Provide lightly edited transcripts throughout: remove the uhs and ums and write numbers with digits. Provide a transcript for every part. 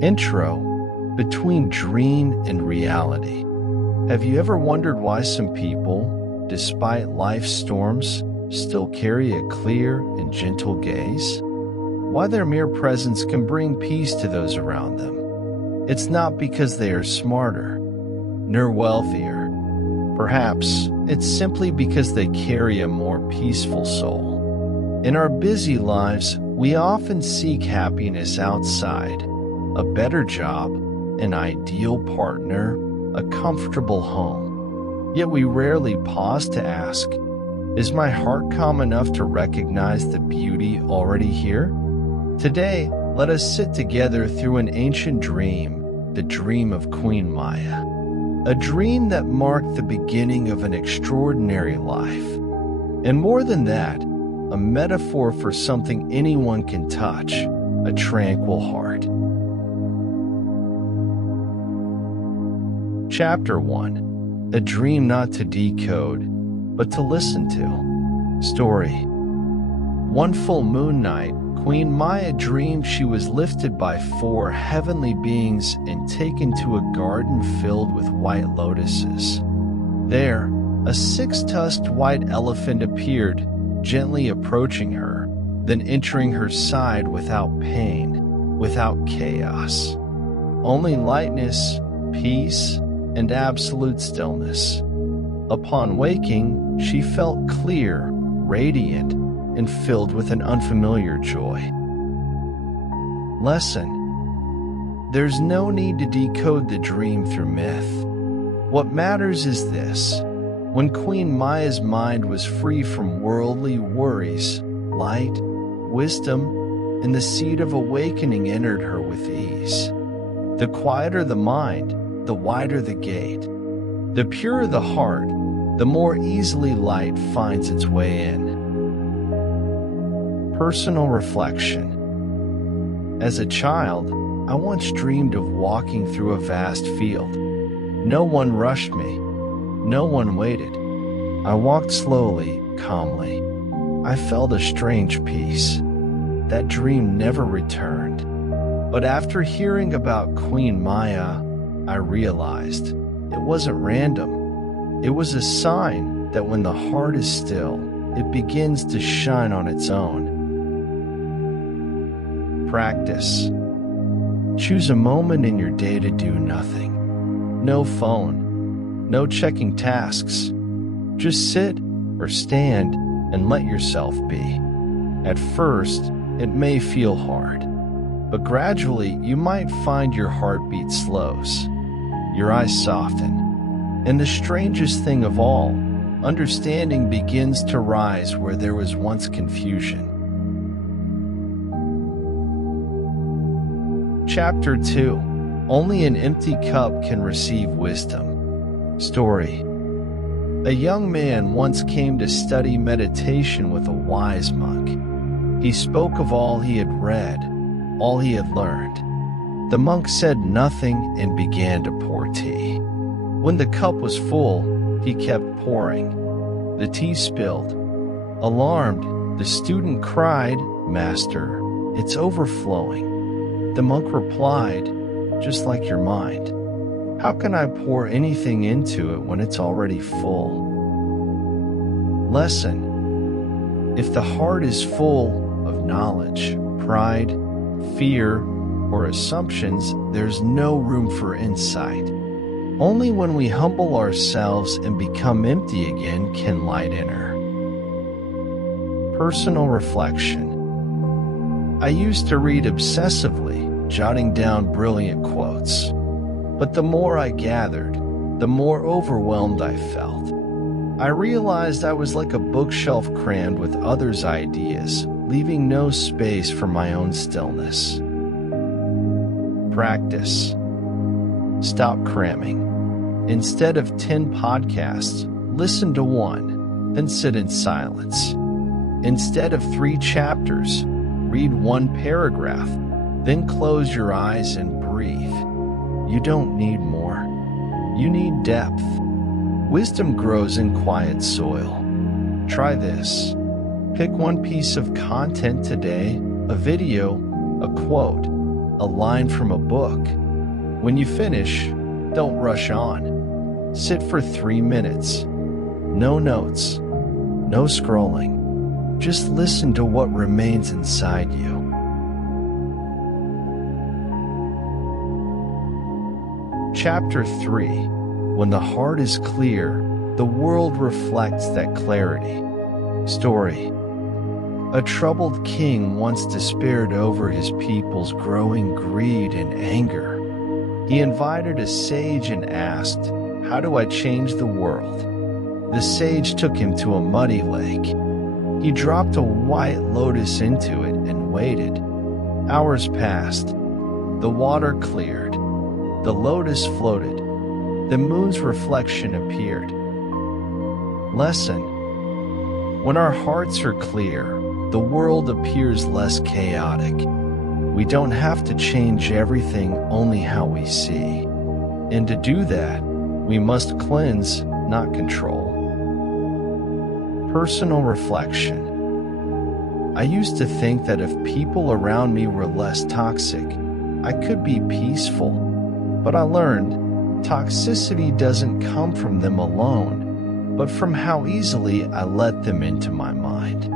Intro: Between Dream and Reality. Have you ever wondered why some people, despite life's storms, still carry a clear and gentle gaze? Why their mere presence can bring peace to those around them? It's not because they are smarter, nor wealthier. Perhaps it's simply because they carry a more peaceful soul. In our busy lives, we often seek happiness outside: a better job, an ideal partner, a comfortable home. Yet we rarely pause to ask, is my heart calm enough to recognize the beauty already here? Today, let us sit together through an ancient dream, the dream of Queen Maya. A dream that marked the beginning of an extraordinary life. And more than that, a metaphor for something anyone can touch: a tranquil heart. Chapter 1. A Dream Not to Decode, but to Listen to. Story. One full moon night, Queen Maya dreamed she was lifted by 4 heavenly beings and taken to a garden filled with white lotuses. There, a 6-tusked white elephant appeared, gently approaching her, then entering her side without pain, without chaos. Only lightness, peace, and absolute stillness. Upon waking, she felt clear, radiant, and filled with an unfamiliar joy. Lesson: there's no need to decode the dream through myth. What matters is this: when Queen Maya's mind was free from worldly worries, light, wisdom, and the seed of awakening entered her with ease. The quieter the mind, the wider the gate. The purer the heart, the more easily light finds its way in. Personal reflection. As a child, I once dreamed of walking through a vast field. No one rushed me. No one waited. I walked slowly, calmly. I felt a strange peace. That dream never returned. But after hearing about Queen Maya, I realized it wasn't random. It was a sign that when the heart is still, it begins to shine on its own. Practice. Choose a moment in your day to do nothing. No phone, no checking tasks. Just sit or stand and let yourself be. At first, it may feel hard, but gradually you might find your heartbeat slows, your eyes soften, and the strangest thing of all, understanding begins to rise where there was once confusion. Chapter 2. Only an empty cup can receive wisdom. Story. A young man once came to study meditation with a wise monk. He spoke of all he had read, all he had learned. The monk said nothing and began to pour tea. When the cup was full, he kept pouring. The tea spilled. Alarmed, the student cried, "Master, it's overflowing." The monk replied, "Just like your mind. How can I pour anything into it when it's already full?" Lesson: if the heart is full of knowledge, pride, fear, or assumptions, there's no room for insight. Only when we humble ourselves and become empty again can light enter. Personal reflection. I used to read obsessively, jotting down brilliant quotes. But the more I gathered, the more overwhelmed I felt. I realized I was like a bookshelf crammed with others' ideas, leaving no space for my own stillness. Practice. Stop cramming. Instead of 10 podcasts, listen to 1, then sit in silence. Instead of 3 chapters, read 1 paragraph, then close your eyes and breathe. You don't need more. You need depth. Wisdom grows in quiet soil. Try this. Pick one piece of content today, a video, a quote, a line from a book. When you finish, don't rush on. Sit for 3 minutes. No notes, no scrolling. Just listen to what remains inside you. Chapter 3. When the heart is clear, the world reflects that clarity. Story. A troubled king once despaired over his people's growing greed and anger. He invited a sage and asked, "How do I change the world?" The sage took him to a muddy lake. He dropped a white lotus into it and waited. Hours passed. The water cleared. The lotus floated. The moon's reflection appeared. Lesson. When our hearts are clear, the world appears less chaotic. We don't have to change everything, only how we see. And to do that, we must cleanse, not control. Personal reflection. I used to think that if people around me were less toxic, I could be peaceful. But I learned toxicity doesn't come from them alone, but from how easily I let them into my mind.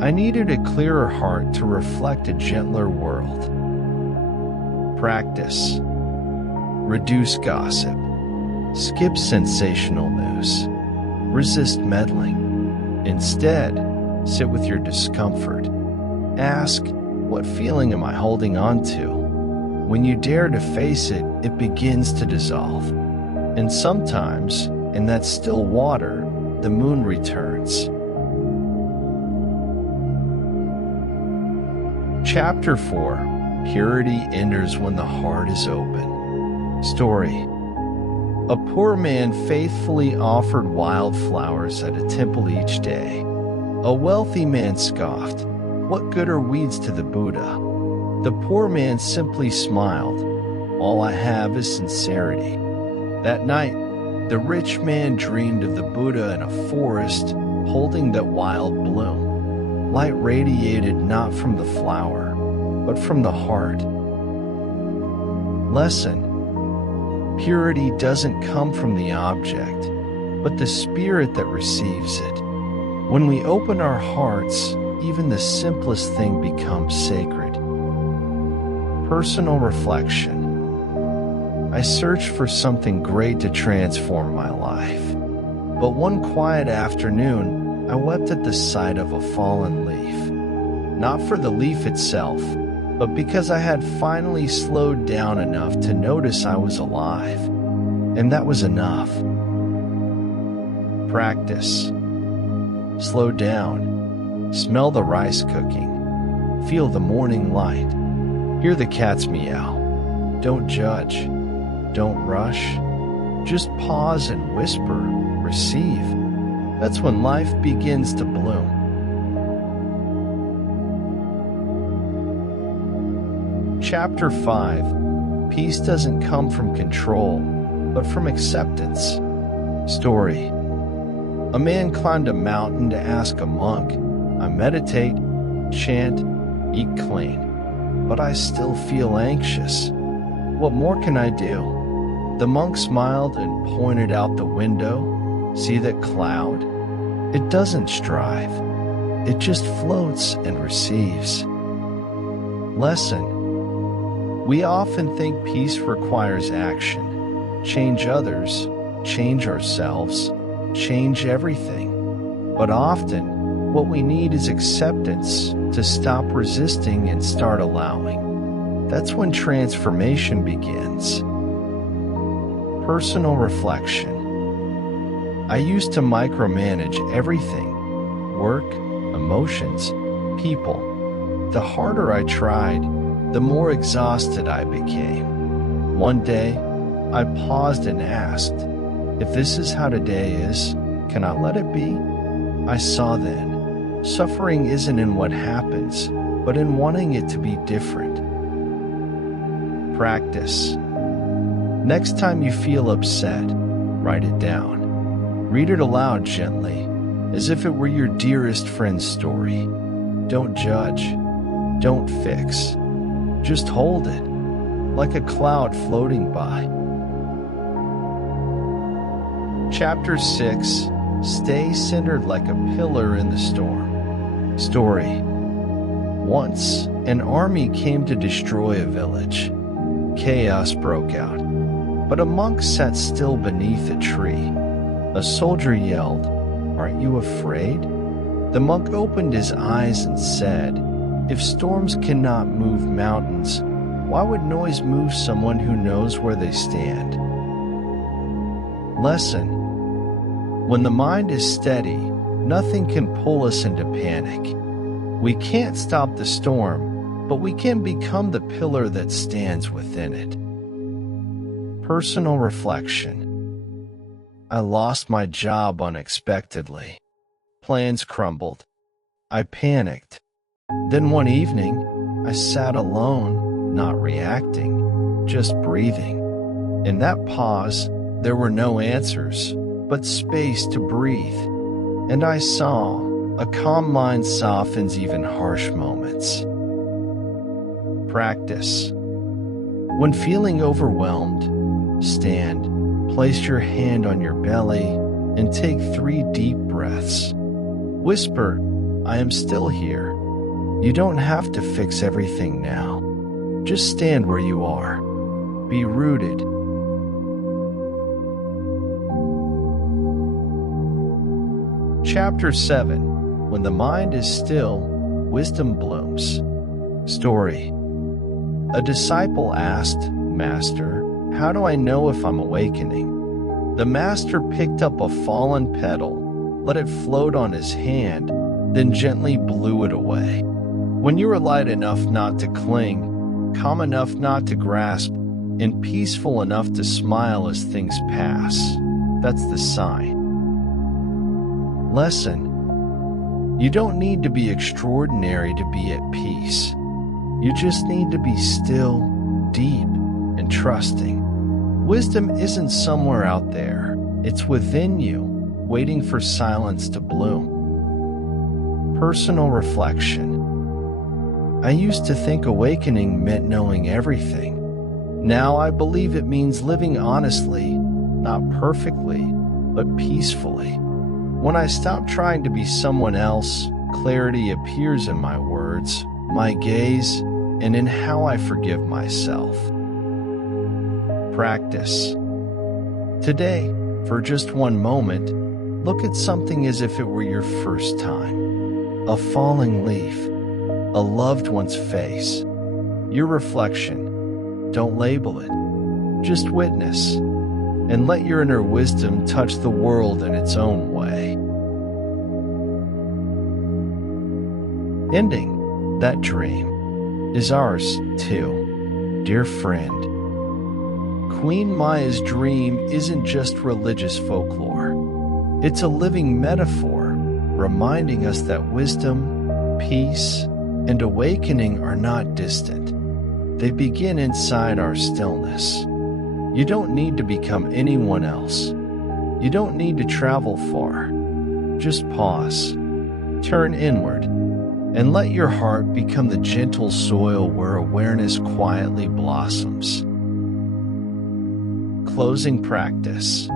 I needed a clearer heart to reflect a gentler world. Practice. Reduce gossip. Skip sensational news. Resist meddling. Instead, sit with your discomfort. Ask, what feeling am I holding on to? When you dare to face it, it begins to dissolve. And sometimes, in that still water, the moon returns. Chapter 4. Purity enters when the heart is open. Story. A poor man faithfully offered wildflowers at a temple each day. A wealthy man scoffed, "What good are weeds to the Buddha?" The poor man simply smiled, "All I have is sincerity." That night, the rich man dreamed of the Buddha in a forest, holding that wild bloom. Light radiated not from the flower, but from the heart. Lesson. Purity doesn't come from the object, but the spirit that receives it. When we open our hearts, even the simplest thing becomes sacred. Personal reflection. I searched for something great to transform my life. But one quiet afternoon, I wept at the sight of a fallen leaf. Not for the leaf itself, but because I had finally slowed down enough to notice I was alive. And that was enough. Practice. Slow down. Smell the rice cooking. Feel the morning light. Hear the cats meow. Don't judge. Don't rush. Just pause and whisper. Receive. That's when life begins to bloom. Chapter 5. Peace doesn't come from control, but from acceptance. Story. A man climbed a mountain to ask a monk, "I meditate, chant, eat clean, but I still feel anxious. What more can I do?" The monk smiled and pointed out the window. "See that cloud? It doesn't strive. It just floats and receives." Lesson. We often think peace requires action. Change others, change ourselves, change everything. But often, what we need is acceptance to stop resisting and start allowing. That's when transformation begins. Personal reflection. I used to micromanage everything: work, emotions, people. The harder I tried, the more exhausted I became. One day, I paused and asked, "If this is how today is, can I let it be?" I saw then, suffering isn't in what happens, but in wanting it to be different. Practice. Next time you feel upset, write it down. Read it aloud gently, as if it were your dearest friend's story. Don't judge. Don't fix. Just hold it. like a cloud floating by. Chapter 6. Stay centered like a pillar in the storm. Story. Once, an army came to destroy a village. Chaos broke out, but a monk sat still beneath a tree. A soldier yelled, "Aren't you afraid?" The monk opened his eyes and said, "If storms cannot move mountains, why would noise move someone who knows where they stand?" Lesson. When the mind is steady, nothing can pull us into panic. We can't stop the storm, but we can become the pillar that stands within it. Personal reflection. I lost my job unexpectedly. Plans crumbled. I panicked. Then one evening, I sat alone, not reacting, just breathing. In that pause, there were no answers, but space to breathe. And I saw, a calm mind softens even harsh moments. Practice. When feeling overwhelmed, stand, place your hand on your belly, and take 3 deep breaths. Whisper, "I am still here." You don't have to fix everything now. Just stand where you are. Be rooted. Chapter 7. When the mind is still, wisdom blooms. Story. A disciple asked, "Master, how do I know if I'm awakening?" The master picked up a fallen petal, let it float on his hand, then gently blew it away. When you are light enough not to cling, calm enough not to grasp, and peaceful enough to smile as things pass, that's the sign. Lesson. You don't need to be extraordinary to be at peace. You just need to be still, deep, and trusting. Wisdom isn't somewhere out there. It's within you, waiting for silence to bloom. Personal reflection. I used to think awakening meant knowing everything. Now I believe it means living honestly, not perfectly, but peacefully. When I stop trying to be someone else, clarity appears in my words, my gaze, and in how I forgive myself. Practice. Today, for just one moment, look at something as if it were your first time. A falling leaf, a loved one's face, your reflection. Don't label it, just witness, and let your inner wisdom touch the world in its own way. Ending. That dream is ours too, dear friend. Queen Maya's dream isn't just religious folklore. It's a living metaphor, reminding us that wisdom, peace, and awakening are not distant. They begin inside our stillness. You don't need to become anyone else. You don't need to travel far. Just pause, turn inward, and let your heart become the gentle soil where awareness quietly blossoms. Closing practice.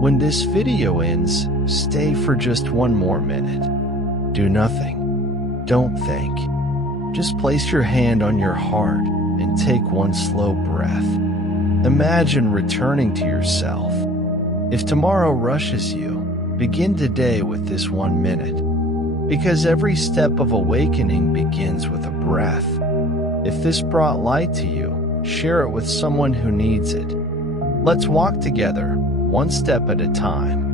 When this video ends, stay for just one more minute. Do nothing. Don't think. Just place your hand on your heart and take one slow breath. Imagine returning to yourself. If tomorrow rushes you, begin today with this 1 minute. Because every step of awakening begins with a breath. If this brought light to you, share it with someone who needs it. Let's walk together, one step at a time.